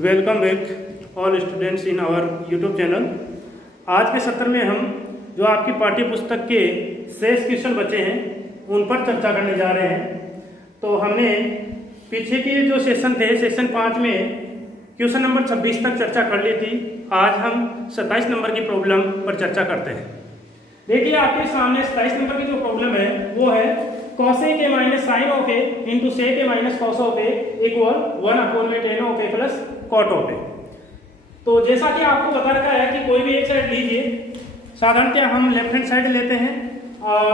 Welcome back all students in our YouTube channel. आज के सत्र में हम जो आपकी पाठ्य पुस्तक के शेष क्वेश्चन बचे हैं उन पर चर्चा करने जा रहे हैं। तो हमने पीछे के जो सेशन थे, सेशन 5 में क्वेश्चन नंबर 26 तक चर्चा कर ली थी। आज हम 27 नंबर की प्रॉब्लम पर चर्चा करते हैं। देखिए आपके सामने 27 नंबर की जो प्रॉब्लम है वो है cosec a minus sine of A into sec a minus cos of a equal 1/tan of a plus cot of a. तो जैसा कि आपको बता रखा है कि कोई भी एक साइड लीजिए, साधारणतः हम लेफ्ट हैंड साइड लेते हैं और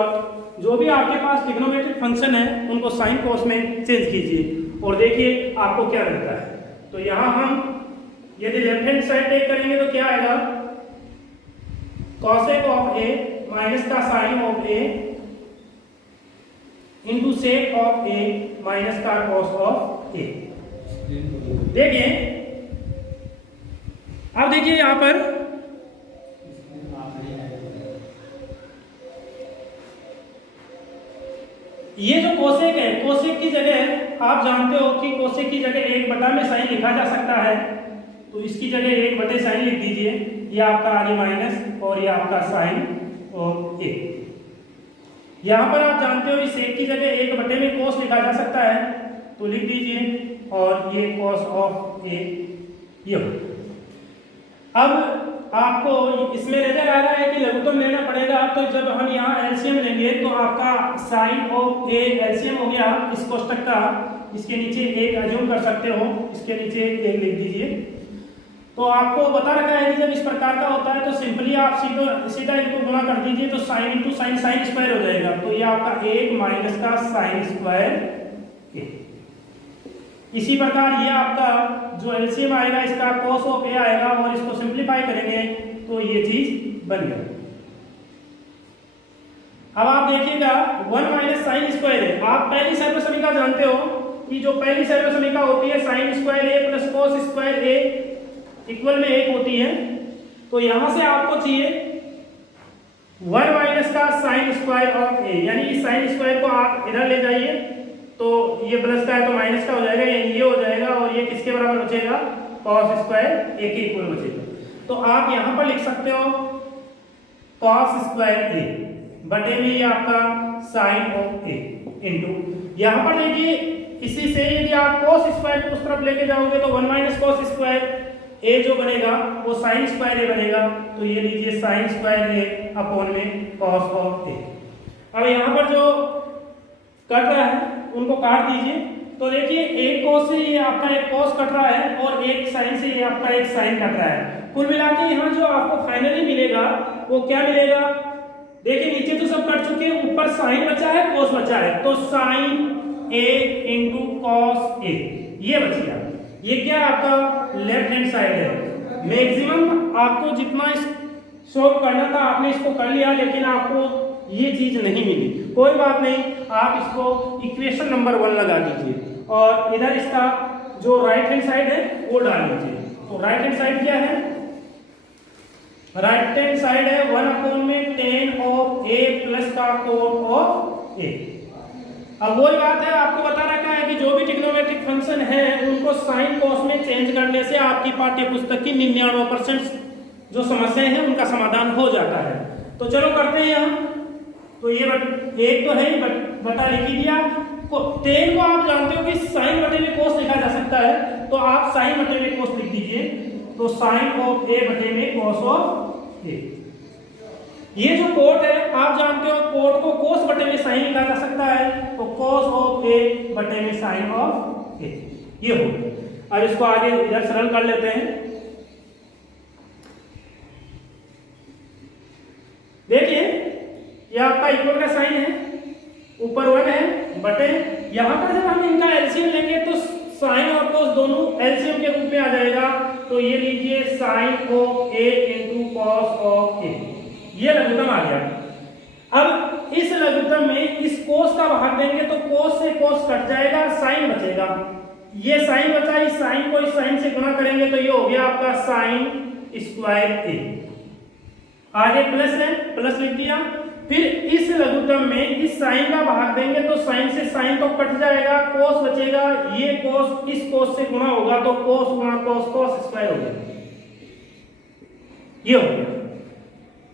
जो भी आपके पास ट्रिग्नोमेट्रिक फंक्शन है उनको साइन कॉस में चेंज कीजिए और देखिए आपको क्या मिलता है। तो यहाँ हम यदि लेफ्ट हैंड साइड टेक करेंगे तो क्या आएगा, cosec ऑफ ए माइनस का sine of A into sec of A minus का कॉस ऑफ ए। देखिए अब देखिए यहां पर ये जो कोसेक है, कोसेक की जगह आप जानते हो कि कोसेक की जगह 1 में साइन लिखा जा सकता है। तो इसकी जगह 1 साइन लिख दीजिए। ये आपका आ गया माइनस और ये आपका साइन ऑफ ए। यहां पर आप जानते हो इस सेक की जगह 1 में कोस लिखा जा सकता है, तो लिख दीजिए और ये कॉस ऑफ ए ये। अब आपको इसमें नजर आ रहा है कि लघुत्तम लेना पड़ेगा। तो जब हम यहाँ एलसीएम लेंगे तो आपका साइन ऑफ ए एलसीएम हो गया इस कोष्टक का। इसके नीचे 1 अज्यूम कर सकते हो, इसके नीचे 1 लिख दीजिए। तो आपको बता रखा है कि जब इस प्रकार का होता है तो सिंपली आप सीधा इनको गुणा कर दीजिए तो sine into sine sine square हो जाएगा। तो ये आपका 1 माइनस का साइन स्क्वायर ए। इसी प्रकार ये आपका जो एलसीएम आएगा इसका cos ऑफ ए आएगा और इसको सिंपलीफाई करेंगे तो ये चीज बन गई। अब आप देखिएगा 1 माइनस साइन स्क्वायर है। आप पहली सर्वसमीका जानते हो कि जो पहली सर्वसमीका होती है sign square A plus cos square A equal में 1 होती है। तो यहां से आपको चाहिए 1 माइनस का साइन स्क्वायर ऑफ ए, यानी इस साइन स्क्वायर को आप इधर ले जाइए तो ये प्लस का है तो माइनस का हो जाएगा, ये हो जाएगा और ये किसके बराबर बचेगा, कॉस स्क्वायर ए के इक्वल बचेगा। तो आप यहां पर लिख सकते हो कॉस स्क्वायर ए बटे में ये आपका साइन ऑफ ए इंटू, यहां पर देखिए इसी से यदि आप कॉस स्क्वायर को उस तरफ लेके जाओगे तो 1 माइनस कॉस स्क्वायर ए जो बनेगा वो साइन स्क्वायर ए बनेगा। तो ये लीजिए साइन स्क्वायर ए अपॉन में कॉस ऑफ ए। अब यहां पर जो कट रहा है उनको काट दीजिए। तो देखिए एक कॉस से ये आपका एक कॉस कट रहा है और एक साइन से ये आपका एक साइन कट रहा है। कुल मिला के यहाँ जो आपको फाइनली मिलेगा वो क्या मिलेगा, देखिए नीचे तो सब कट चुके हैं, ऊपर साइन बचा है कॉस बचा है। तो sign A into cos A ये बच गया। ये क्या आपका लेफ्ट हैंड साइड है। मैक्सिमम आपको जितना सॉल्व करना था आपने इसको कर लिया, लेकिन आपको ये चीज नहीं मिली। कोई बात नहीं, आप इसको इक्वेशन नंबर 1 लगा दीजिए और इधर इसका जो राइट हैंड साइड है वो डाल दीजिए। तो राइट हैंड साइड क्या है, राइट हैंड साइड है 1/tan ऑफ ए प्लस का कोट ऑफ ए। अब वही बात है, आपको बता रखा है कि जो भी ट्रिग्नोमेट्रिक फंक्शन है उनको साइन कॉस में चेंज करने से आपकी पाठ्य पुस्तक की 99% जो समस्याएं हैं उनका समाधान हो जाता है। तो चलो करते हैं हम। तो ये एक तो है बटा लिख ही दिया। tan को आप जानते हो कि साइन बटे में cos लिखा जा सकता है, तो आप साइन बटे में cos लिख दीजिए। तो साइन ऑफ ए बटे में cos ऑफ ए। ये जो कोट है आप जानते हो कोट को cos बटे में साइन लिखा जा सकता है, तो cos ऑफ ए बटे में साइन ऑफ ए ये हो। अब इसको आगे इधर सरल कर लेते हैं। देखिए ये आपका इक्वल का साइन है, ऊपर 1 है बटे, यहां पर जब हम इनका एलसीएम लेंगे तो साइन और कॉस दोनों एलसीएम के रूप में आ जाएगा। तो ये लीजिए sine of A into cos of A, ये लघुत्तम आ गया। अब इस लघुत्तम में इस कोस का भाग देंगे तो कोस से कोस कट जाएगा, साइन बचेगा। ये साइन बचा, इस साइन को इस साइन से गुणा करेंगे तो ये हो गया आपका साइन स्क्वायर ए। आगे प्लस है, प्लस लिख दिया। फिर इस लघुत्तम में इस साइन का भाग देंगे तो साइन से साइन तो कट जाएगा, कोस बचेगा, ये कोस इस कोस से गुणा होगा तो कोस गुणा कोस कोस स्क्वायर हो जाएगा, ये हो गया।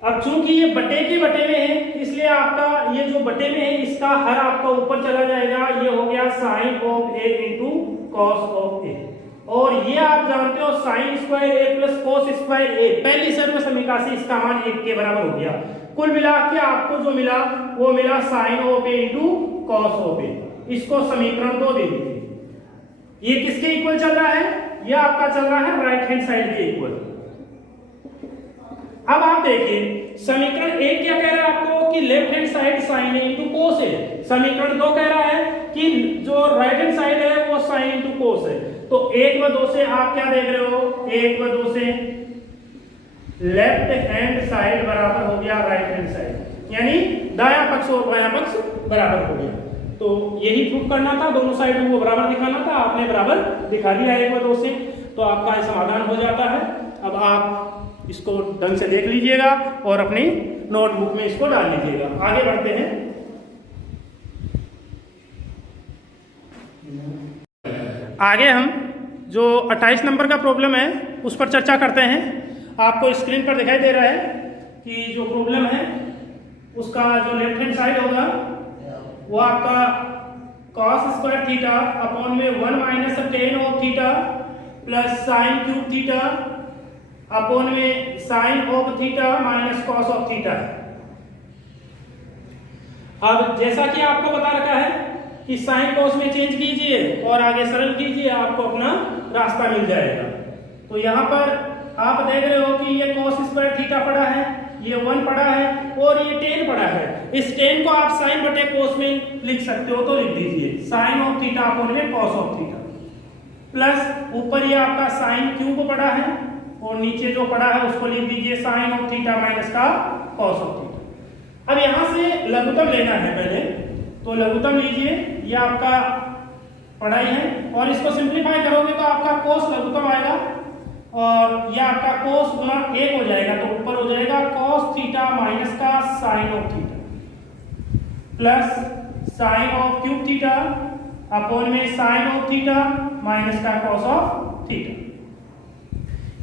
अब चूंकि ये बटे के बटे में है इसलिए आपका ये जो बटे में है इसका हर आपका ऊपर चला जाएगा, ये हो गया sine of A into cos of A. और ये आप जानते हो sine square A plus cos square A, पहली सर्व समीकरण से इसका मान 1 के बराबर हो गया। कुल मिला के आपको जो मिला वो मिला sine of A into cos of A. इसको समीकरण 2 दे दीजिए। ये किसके इक्वल चल रहा है? ये आपका चल रहा है राइट हैंड साइड के इक्वल। अब आप देखिए समीकरण 1 क्या कह रहा है आपको कि लेफ्ट हैंड साइड साइन ए इंटू कोस है। समीकरण 2 कह रहा है कि जो राइट हैंड साइड है वो साइन इंटू कोस है। तो 1 व 2 से आप क्या देख रहे हो? 1 व 2 से लेफ्ट हैंड साइड बराबर हो गया राइट हैंड साइड, यानी दायां पक्ष और बायां पक्ष बराबर हो गया। तो यही प्रूफ करना था, दोनों साइड को बराबर दिखाना था, आपने बराबर दिखा दिया 1 व 2 से, तो आपका समाधान हो जाता है। अब आप इसको ढंग से देख लीजिएगा और अपनी नोटबुक में इसको डाल लीजिएगा। आगे बढ़ते हैं। आगे हम जो 28 नंबर का प्रॉब्लम है उस पर चर्चा करते हैं। आपको स्क्रीन पर दिखाई दे रहा है कि जो प्रॉब्लम है उसका जो लेफ्ट हैंड साइड होगा वो आपका cos स्क्वायर थीटा अपॉन में 1 minus tan of theta plus sine cube theta upon में sine of theta minus cos of theta. अब जैसा कि आपको बता रखा है कि साइन कॉस में चेंज कीजिए और आगे सरल कीजिए, आपको अपना रास्ता मिल जाएगा। तो यहाँ पर आप देख रहे हो कि ये cos स्क्वायर थीटा पड़ा है, ये 1 पड़ा है और ये tan पड़ा है। इस tan को आप साइन बटे cos में लिख सकते हो तो लिख दीजिए साइन ऑफ थीटा अपॉन में cos ऑफ थीटा प्लस ऊपर ये आपका साइन क्यूब पड़ा है और नीचे जो पड़ा है उसको लिख दीजिए साइन ऑफ थीटा माइनस का cos ऑफ थीटा। अब यहां से लघुत्तम लेना है पहले, तो लघुत्तम लीजिए, ये आपका पढ़ाई है और इसको सिंप्लीफाई करोगे तो आपका cos लघुत्तम आएगा और ये आपका cos गुना 1 हो जाएगा, तो ऊपर हो जाएगा cos थीटा माइनस का sine of theta plus sine of cube theta upon में साइन ऑफ थीटा माइनस का cos ऑफ थीटा।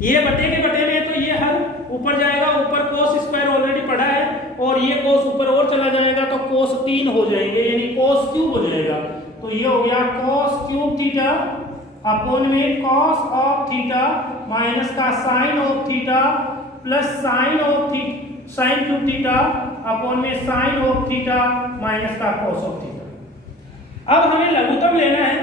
ये बटे के बटे में तो ये हर ऊपर जाएगा, ऊपर cos स्क्वायर ऑलरेडी पड़ा है और ये cos ऊपर और चला जाएगा तो cos 3 हो जाएंगे, यानी cos क्यूब हो जाएगा। तो ये हो गया cos क्यूब थीटा अपॉन में cos ऑफ थीटा माइनस का sine of theta plus sine of sine cube theta upon में साइन ऑफ थीटा माइनस का cos ऑफ थीटा। अब हमें लघुत्तम लेना है।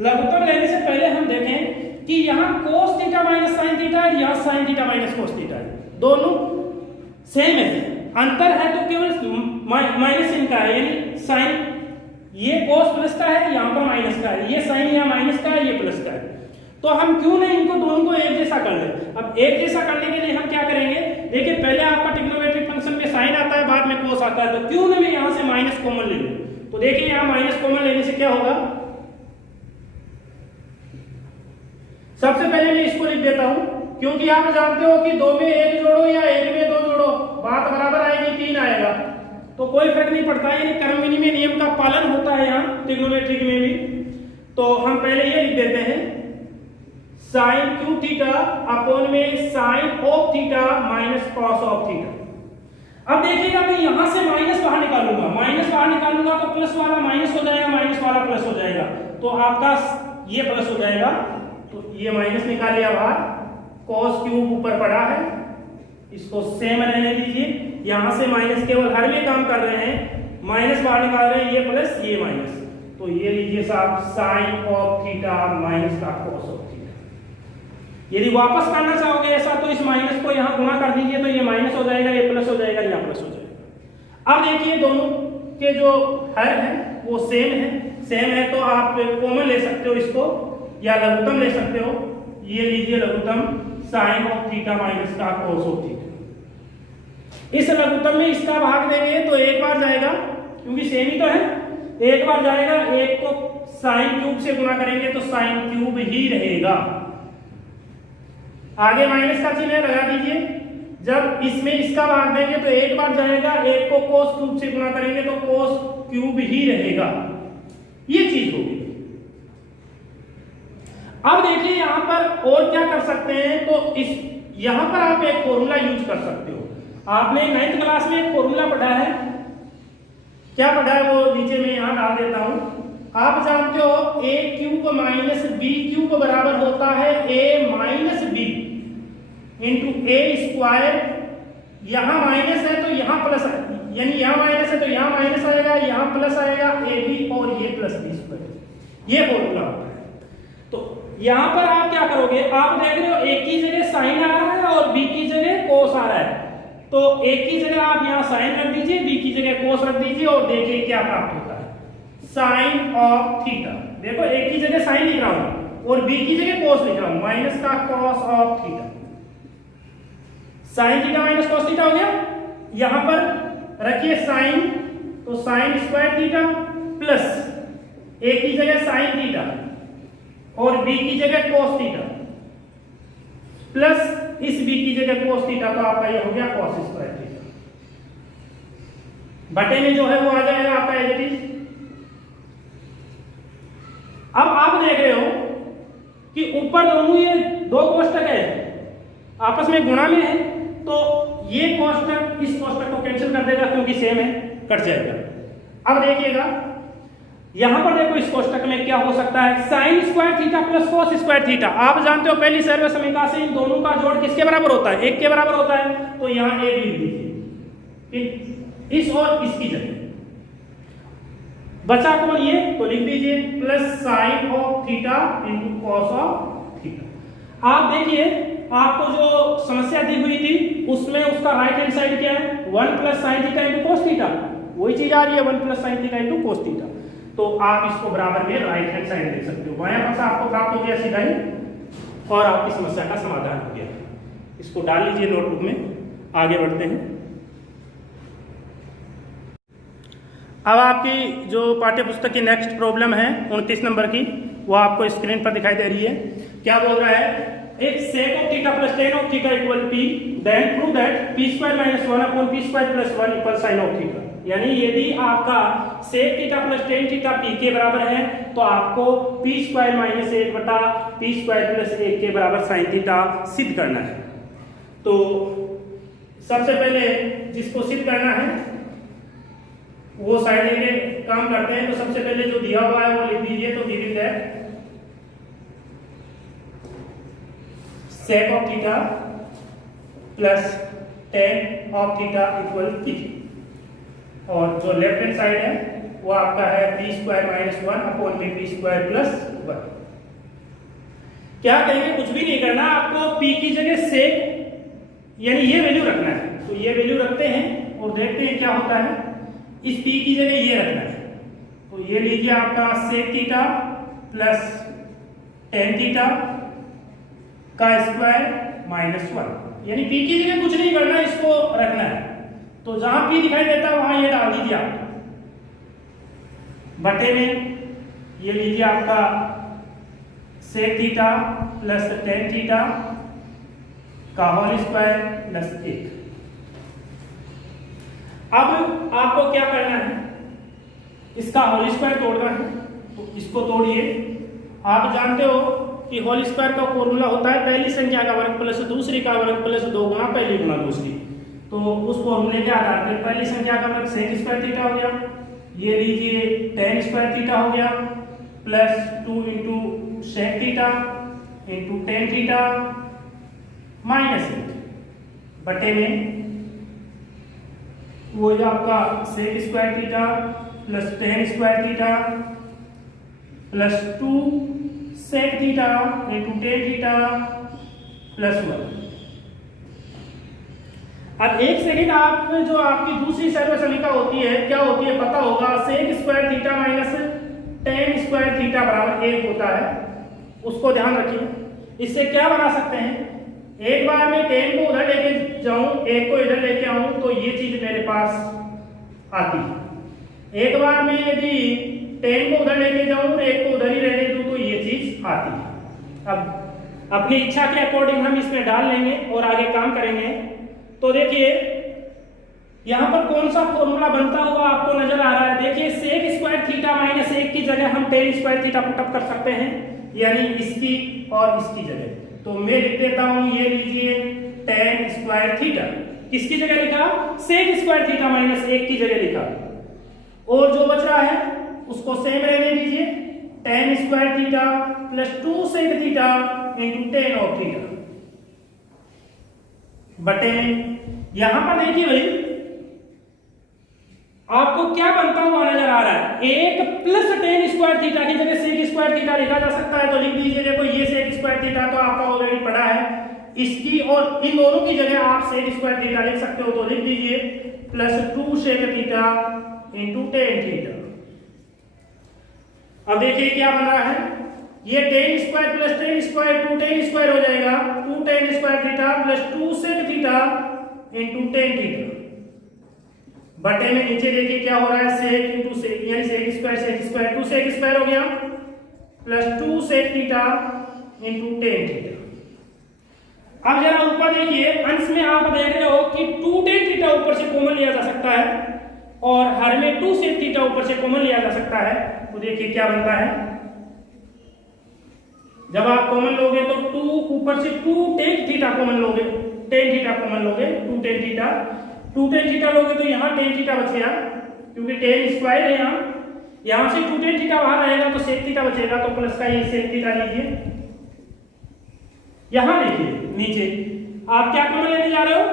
लघुत्तम लेने से पहले हम देखें कि यहाँ cos theta minus sine theta है, यहाँ sine theta minus cos theta है, दोनों सेम है। अंतर है तो केवल माइनस इनका है, यानी साइन ये cos प्लस का है, यहाँ पर माइनस का है, ये साइन यहाँ माइनस का है, ये प्लस का है। तो हम क्यों नहीं इनको दोनों को एक जैसा कर ले। अब एक जैसा करने के लिए हम क्या करेंगे, देखिए पहले आपका ट्रिग्नोमेट्रिक फंक्शन में साइन आता है, बाद में cos आता है, तो क्यों नहीं यहाँ से माइनस कॉमन ले लूं। तो देखिए यहाँ माइनस कॉमन लेने से क्या होगा, सबसे पहले मैं इसको लिख देता हूं क्योंकि आप जानते हो कि 2 में 1 जोड़ो या 1 में 2 जोड़ो बात बराबर आएगी, 3 आएगा, तो कोई फर्क नहीं पड़ता है, यानी क्रम विनिमय नियम का पालन होता है यहाँ ट्रिग्नोमेट्रिक में भी। तो हम पहले ये लिख देते हैं साइन क्यूब थीटा अपॉन में sine of theta minus cos of theta. अब देखिएगा मैं यहां से माइनस बाहर निकालूंगा, माइनस बाहर निकालूंगा तो प्लस वाला माइनस हो जाएगा, माइनस वाला प्लस हो जाएगा, तो आपका ये प्लस हो जाएगा, तो ये माइनस निकाल लिया बाहर, cos क्यूब ऊपर पड़ा है, इसको सेम रहने दीजिए। यहां से माइनस केवल हर में काम कर रहे हैं, माइनस बाहर निकाल रहे हैं, ये प्लस ये माइनस, तो ये लीजिए साहब साइन ऑफ थीटा माइनस का cos ऑफ थीटा। यदि वापस करना चाहोगे ऐसा तो इस माइनस को यहां गुणा कर दीजिए, तो ये माइनस हो जाएगा, ये प्लस हो जाएगा, यहाँ प्लस हो जाएगा। अब देखिए दोनों के जो हर है वो सेम है तो आप कॉमन ले सकते हो इसको या लघुत्तम ले सकते हो। ये लीजिए लघुत्तम साइन ऑफ थीटा माइनस का cos ऑफ थीटा। इस लघुत्तम में इसका भाग देंगे तो एक बार जाएगा, क्योंकि सेम ही तो है, एक बार जाएगा, एक को साइन क्यूब से गुणा करेंगे तो साइन क्यूब ही रहेगा। आगे माइनस का चिन्ह लगा दीजिए, जब इसमें इसका भाग देंगे तो एक बार जाएगा, एक को cos क्यूब से गुणा करेंगे तो cos क्यूब ही रहेगा, ये चीज होगी। अब देखिए यहां पर और क्या कर सकते हैं, तो इस यहां पर आप एक फॉर्मूला यूज कर सकते हो। आपने 9th क्लास में एक फॉर्मूला पढ़ा है, क्या पढ़ा है वो नीचे में यहां डाल देता हूं। आप जानते हो a cube minus B cube बराबर होता है a minus B into A square. यहां माइनस है तो यहां प्लस है, यानी यहां माइनस है तो यहां माइनस आएगा, यहां प्लस आएगा ए बी और ये प्लस बी स्क्वायर, ये फॉर्मूला होता है। तो यहां पर आप क्या करोगे, आप देख रहे हो एक की जगह साइन आ रहा है और बी की जगह कोस आ रहा है, तो एक की जगह आप यहां साइन रख दीजिए, बी की जगह कोस रख दीजिए और देखिए क्या प्राप्त होता है, साइन ऑफ थीटा। देखो एक की जगह साइन लिख रहा हूं और बी की जगह कोस लिख रहा हूं, माइनस का cos of theta, sine theta minus cos theta हो गया। यहां पर रखिए साइन, तो साइन स्क्वायर थीटा प्लस एक की जगह साइन थीटा और बी की जगह cos थीटा प्लस इस बी की जगह cos थीटा, तो आपका ये हो गया cos स्क्वायर थीटा। बटे में जो है वो आ जाएगा आपका एज इट इज। अब आप देख रहे हो कि ऊपर दोनों ये दो कोष्टक है आपस में गुणा में है, तो ये कोष्टक इस कोष्टक को कैंसिल कर देगा क्योंकि सेम है, कट जाएगा। अब देखिएगा यहां पर देखो इस कोष्टक में क्या हो सकता है, sine square theta plus cos square theta. आप जानते हो पहली सर्व समीकरण से इन दोनों का जोड़ किसके बराबर होता है, एक के बराबर होता है, तो यहां ए लिख दीजिए इस और इसकी जगह, बचा कौन ये, तो लिख दीजिए plus sine of theta into cos of theta. आप देखिए आपको जो समस्या दी हुई थी उसमें उसका राइट हैंड साइड क्या है, 1 plus sine theta into cos theta, वही चीज आ रही है 1 plus sine theta into cos theta. तो आप इसको बराबर में राइट हैंड साइड देख सकते हो, बायां पक्ष आपको प्राप्त हो गया सीधा ही और आपकी समस्या का समाधान हो गया। इसको डाल लीजिए नोटबुक में, आगे बढ़ते हैं। अब आपकी जो पाठ्य पुस्तक की नेक्स्ट प्रॉब्लम है 29 नंबर की, वो आपको स्क्रीन पर दिखाई दे रही है। क्या बोल रहा है, if sec of theta plus tan of theta equal p, then prove that p square minus 1 upon p square plus 1 equal sin of theta। यानी यदि आपका sec theta plus tan theta p के बराबर है तो आपको p स्क्वायर माइनस 1 बटा p square plus 1 के बराबर sin थीटा सिद्ध करना है। तो सबसे पहले जिसको सिद्ध करना है वो साइड लेके काम करते हैं। तो सबसे पहले जो दिया हुआ है वो लिख दीजिए, तो given that sec of theta plus tan of theta equal p, और जो लेफ्ट हैंड साइड है वो आपका है p स्क्वायर माइनस 1 अपॉन में p स्क्वायर प्लस 1। क्या करेंगे, कुछ भी नहीं करना, आपको p की जगह sec यानी ये वैल्यू रखना है, तो ये वैल्यू रखते हैं और देखते हैं क्या होता है। इस p की जगह ये रखना है, तो ये लीजिए आपका sec theta plus tan theta का स्क्वायर माइनस 1, यानी p की जगह कुछ नहीं करना, इसको रखना है। तो जहां p दिखाई देता है वहां ये डाल दीजिए आप, बटे में ये लीजिए आपका sec theta plus tan theta का होल स्क्वायर प्लस 1। अब आपको क्या करना है, इसका होल स्क्वायर तोड़ना है, तो इसको तोड़िए। आप जानते हो कि होल स्क्वायर का फॉर्मूला होता है पहली संख्या का वर्ग प्लस दूसरी का वर्ग प्लस 2 गुना पहली गुना दूसरी। तो उस फॉर्मूले के आधार पर पहली संख्या का वर्ग sec स्क्वायर थीटा हो गया, ये लीजिए tan स्क्वायर थीटा हो गया plus 2 into sec theta into tan theta minus 1 बटे में वो जो आपका sec square theta plus tan square theta plus 2 sec theta into tan theta plus 1। अब एक सेकंड, आप जो आपकी दूसरी सर्व समीकरण होती है क्या होती है पता होगा, sec square theta minus tan square theta बराबर 1 होता है, उसको ध्यान रखिए। इससे क्या बना सकते हैं, एक बार मैं tan को उधर लेके जाऊं, 1 को इधर लेके आऊं, तो ये चीज मेरे पास आती है। एक बार मैं यदि tan को उधर लेके जाऊं और 1 को उधर ही रहने दूं, तो ये चीज आती है। अब अपनी इच्छा के अकॉर्डिंग हम इसमें डाल लेंगे और आगे काम करेंगे। तो देखिए यहाँ पर कौन सा फॉर्मूला बनता हुआ आपको नजर आ रहा है। देखिए सेक स्क्वायर थीटा माइनस 1 की जगह हम टेन स्क्वायर थीटा पुटअप कर सकते हैं, यानी इसकी और इसकी जगह। तो मैं लिख देता हूं, ये लीजिए टेन स्क्वायर थीटा, किसकी जगह लिखा, सेक स्क्वायर थीटा माइनस 1 की जगह लिखा। और जो बच रहा है उसको सेम रहने दीजिए, tan square theta plus 2 sec theta into tan of theta बटे यहां पर देखिए भाई आपको क्या बनता हुआ नजर आ रहा है, एक प्लस टेन स्क्वायर थीटा की जगह सेक स्क्वायर थीटा लिखा जा सकता है। तो लिख दीजिए, देखो ये सेक स्क्वायर थीटा तो आपका ऑलरेडी पड़ा है, इसकी और इन दोनों की जगह आप सेक स्क्वायर थीटा लिख सकते हो। तो लिख दीजिए plus 2 sec theta into tan theta. अब देखिए क्या बन रहा है, ये tan square plus tan square 2 tan square हो जाएगा, 2 tan square theta plus 2 sec theta into tan theta बटे में नीचे देखिए क्या हो रहा है, सेक इंटू सेक, यानी सेक स्क्वायर 2 सेक स्क्वायर हो गया plus 2 sec theta into tan theta. अब जरा ऊपर देखिए, अंश में आप देख रहे हो कि 2 टेन थीटा ऊपर से कॉमन लिया जा सकता है और हर में 2 सेक थीटा ऊपर से कॉमन लिया जा सकता है। तो देखिए क्या बनता है, जब आप कॉमन लोगे तो 2 ऊपर से 2 टेन थीटा कॉमन लोगे, टेन थीटा कॉमन लोगे, 2 टेन थीटा, 2 टेन थीटा लोगे तो यहाँ टेन थीटा बचेगा क्योंकि टेन स्क्वायर है, यहाँ से 2 टेन थीटा बाहर रहेगा तो सेक थीटा बचेगा, तो प्लस का ये सेक थीटा लीजिए। यहाँ देखिए नीचे आप क्या कॉमन लेने जा रहे हो,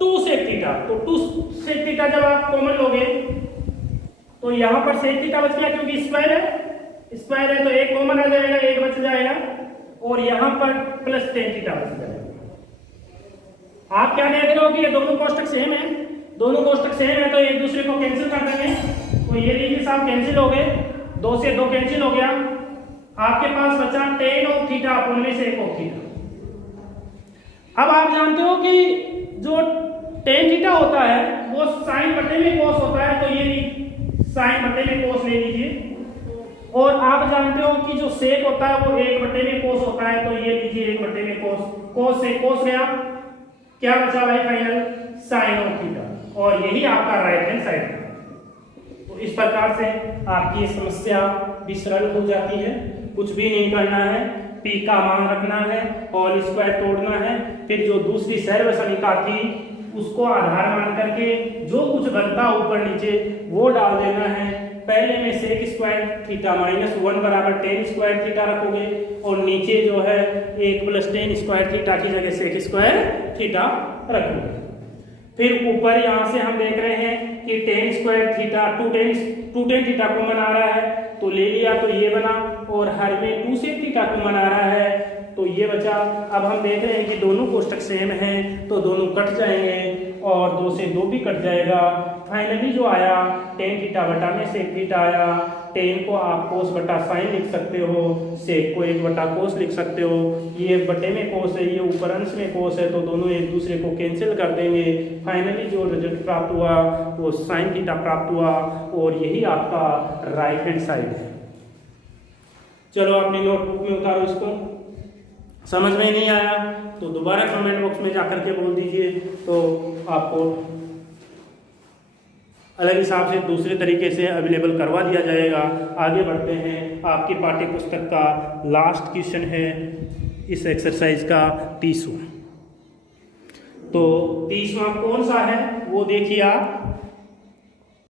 2 सेक थीटा, तो 2 सेक थीटा जब आप कॉमन लोगे तो यहाँ पर सेक थीटा बच गया क्योंकि स्क्वायर है तो एक कॉमन आ जाएगा, एक बच जाएगा और यहाँ पर प्लस टेन थीटा बच जाएगा। आप क्या देख रहे हो कि ये दोनों कोष्टक सेम है, दोनों कोष्टक सेम है तो एक दूसरे को कैंसिल कर देंगे। तो ये लीजिए साहब कैंसिल हो गए, 2 से 2 कैंसिल हो गया, आपके पास बचा टेन ऑफ थीटा अपन में सेक ऑफ थीटा। अब आप जानते हो कि जो टेन थीटा होता है वो साइन बटे में कोस होता है, तो ये साइन बटे में कोस ले लीजिए। और आप जानते हो कि जो सेक होता है वो 1 बटे में कोस होता है, तो ये लीजिए 1 बटे में कोस, कोस से कोस गया, क्या बचा भाई फाइनल, साइन ऑफ थीटा, और यही आपका राइट हैंड साइड है। तो इस प्रकार से आपकी समस्या भी सरल हो जाती है, कुछ भी नहीं करना है, पी का मान रखना है, होल स्क्वायर तोड़ना है, फिर जो दूसरी सर्व समीका थी उसको आधार मान करके जो कुछ बनता ऊपर नीचे वो डाल देना है। पहले में सेक स्क्वायर थीटा माइनस 1 बराबर टेन स्क्वायर थीटा रखोगे और नीचे जो है 1 प्लस टेन स्क्वायर थीटा की जगह सेक स्क्वायर थीटा रखोगे। फिर ऊपर यहाँ से हम देख रहे हैं कि tan square theta 2 tan theta common आ रहा है तो ले लिया, तो ये बना, और हर में 2 सेक थीटा कॉमन आ रहा है तो ये बचा। अब हम देख रहे हैं कि दोनों कोष्टक सेम हैं तो दोनों कट जाएंगे और 2 से 2 भी कट जाएगा। फाइनली जो आया टेन थीटा बटा में सेक थीटा आया। टेन को आप कोस बटा साइन लिख सकते हो, सेक को 1 बटा कोस लिख सकते हो। ये बटे में कोस है, ये ऊपर अंश में कोस है, तो दोनों एक दूसरे को कैंसिल कर देंगे। फाइनली जो रिजल्ट प्राप्त हुआ वो साइन थीटा प्राप्त हुआ और यही आपका राइट हैंड साइड है। चलो अपनी नोटबुक में उतारो इसको। समझ में नहीं आया तो दोबारा कमेंट बॉक्स में जाकर के बोल दीजिए, तो आपको अलग हिसाब से दूसरे तरीके से अवेलेबल करवा दिया जाएगा। आगे बढ़ते हैं, आपकी पाठ्य पुस्तक का लास्ट क्वेश्चन है इस एक्सरसाइज का 30वां। तो 30वां कौन सा है वो देखिए आप।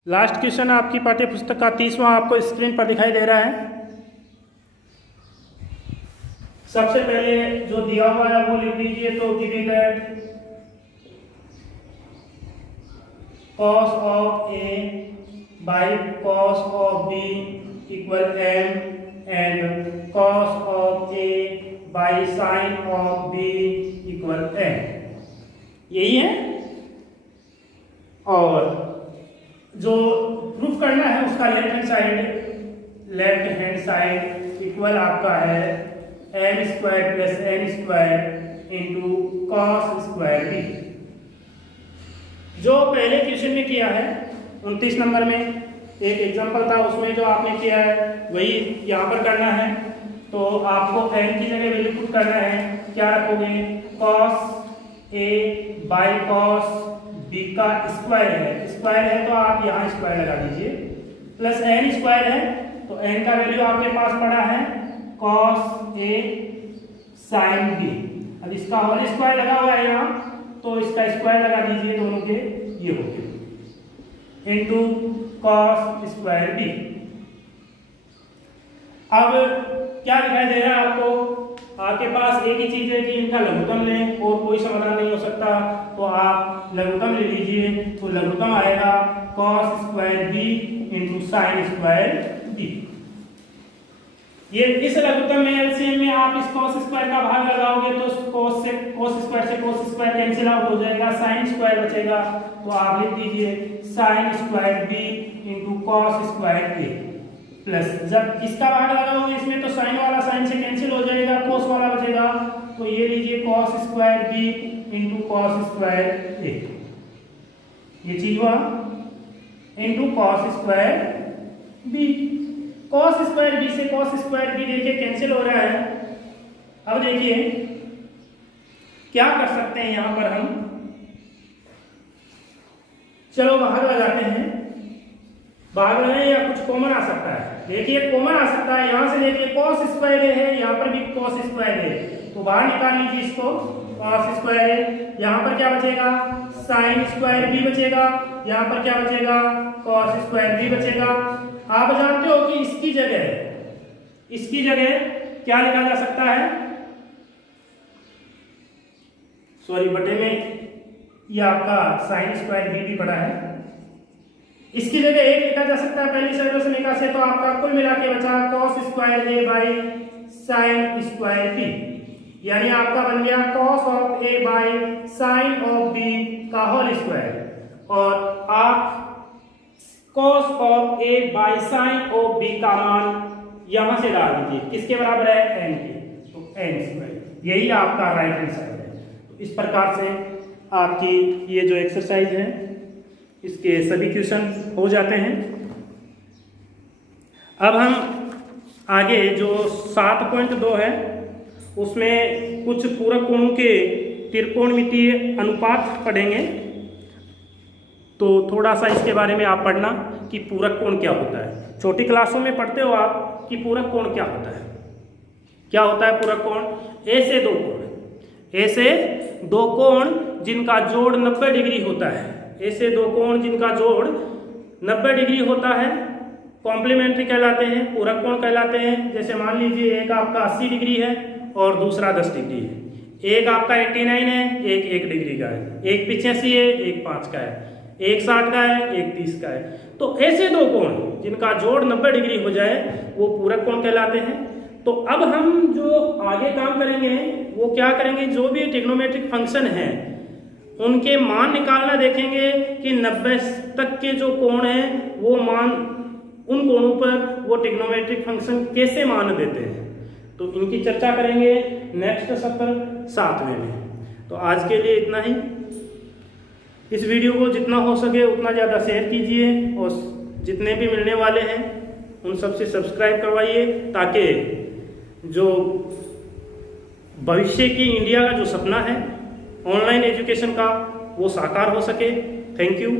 लास्ट क्वेश्चन आपकी पाठ्य पुस्तक का 30वां आपको स्क्रीन पर दिखाई दे रहा है। सबसे पहले जो दिया हुआ है वो लिख दीजिए, तो given that cos of A by cos of B equal m and cos of A by sin of B equal m, यही है। और जो प्रूफ करना है उसका लेफ्ट हैंड साइड इक्वल आपका है m square plus n square into cos square b। जो पहले क्वेश्चन में किया है 29 नंबर में एक एग्जांपल था, उसमें जो आपने किया है वही यहाँ पर करना है। तो आपको n की जगह वैल्यू पुट करना है, क्या रखोगे, cos A by cos B का स्क्वायर है तो आप यहाँ स्क्वायर लगा दीजिए, प्लस एन स्क्वायर है तो एन का वैल्यू आपके पास पड़ा है कॉस ए साइन बी। अब इसका होल स्क्वायर लगा हुआ है यहाँ तो इसका स्क्वायर लगा दीजिए दोनों के, ये हो गया इनटू कॉस स्क्वायर बी। अब क्या दिखाई दे रहा है आपको, आपके पास एक ही चीज है कि इनका लघुत्तम लें और कोई समाधान नहीं हो सकता तो आप लघुत्तम ले लीजिए, तो लघुत्तम आएगा cos square B into sine square B. ये इस लघुत्तम में एलसीएम में आप इस cos स्क्वायर का भाग लगाओगे तो cos स्क्वायर से cos स्क्वायर कैंसिल आउट हो जाएगा, साइन स्क्वायर बचेगा, तो आप लिख दीजिए sine square B into cos square A, plus जब इसका भाग लगाओगे इसमें तो साइन वाला साइन से कैंसिल हो जाएगा, cos वाला बचेगा, तो ये लीजिए cos square B into cos square A, ये चीज हुआ into cos square B. cos square B से cos स्क्वायर बी देखिए कैंसिल हो रहा है। अब देखिए क्या कर सकते हैं यहां पर हम, चलो भाग लगाते हैं, भाग लगाएं या कुछ कॉमन आ सकता है। देखिए कॉमन आ सकता है, यहां से देखिए cos स्क्वायर ए है, यहां पर भी cos स्क्वायर ए, तो बाहर निकाल लीजिए इसको cos स्क्वायर ए, यहां पर क्या बचेगा साइन स्क्वायर बी बचेगा, यहां पर क्या बचेगा cos स्क्वायर बी बचेगा। आप जानते हो कि इसकी जगह क्या लिखा जा सकता है, सॉरी बटे में ये आपका साइन स्क्वायर बी भी पड़ा है, इसकी जगह एक लिखा जा सकता है पहली सर्वो समीकरण से, तो आपका कुल मिला के बचा cos square A by sine square B, यानी आपका बन गया cos of A by sine of B का होल स्क्वायर, और आप cos of A by sine of B का मान यहां से डाल दीजिए, किसके बराबर है n के, तो n स्क्वायर, यही आपका राइट हैंड साइड है। तो इस प्रकार से आपकी ये जो एक्सरसाइज है इसके सभी क्वेश्चन हो जाते हैं। अब हम आगे जो 7.2 है उसमें कुछ पूरक कोणों के त्रिकोणमितीय अनुपात पढ़ेंगे, तो थोड़ा सा इसके बारे में आप पढ़ना कि पूरक कोण क्या होता है। छोटी क्लासों में पढ़ते हो आप कि पूरक कोण क्या होता है, क्या होता है पूरक कोण, ए से दो कोण जिनका जोड़ 90 डिग्री होता है, ए से दो कोण जिनका जोड़ 90 डिग्री होता है कॉम्प्लीमेंट्री कहलाते हैं, पूरक कोण कहलाते हैं। जैसे मान लीजिए एक आपका 80 डिग्री है और दूसरा 10 डिग्री है, एक आपका 89 है, एक 1 डिग्री का है, एक 85 है, एक 5 का है, एक 60 का है, एक 30 का है। तो ऐसे दो कोण जिनका जोड़ 90 डिग्री हो जाए वो पूरक कोण कहलाते हैं। तो अब हम जो आगे काम करेंगे वो क्या करेंगे, जो भी ट्रिग्नोमेट्रिक फंक्शन है उनके मान निकालना देखेंगे कि 90 तक के जो कोण हैं वो मान, उन कोणों पर वो ट्रिग्नोमेट्रिक फंक्शन कैसे मान देते हैं, तो इनकी चर्चा करेंगे नेक्स्ट सत्र 7वें में। तो आज के लिए इतना ही। इस वीडियो को जितना हो सके उतना ज़्यादा शेयर कीजिए और जितने भी मिलने वाले हैं उन सबसे सब्सक्राइब करवाइए, ताकि जो भविष्य की इंडिया का जो सपना है ऑनलाइन एजुकेशन का वो साकार हो सके। Thank you.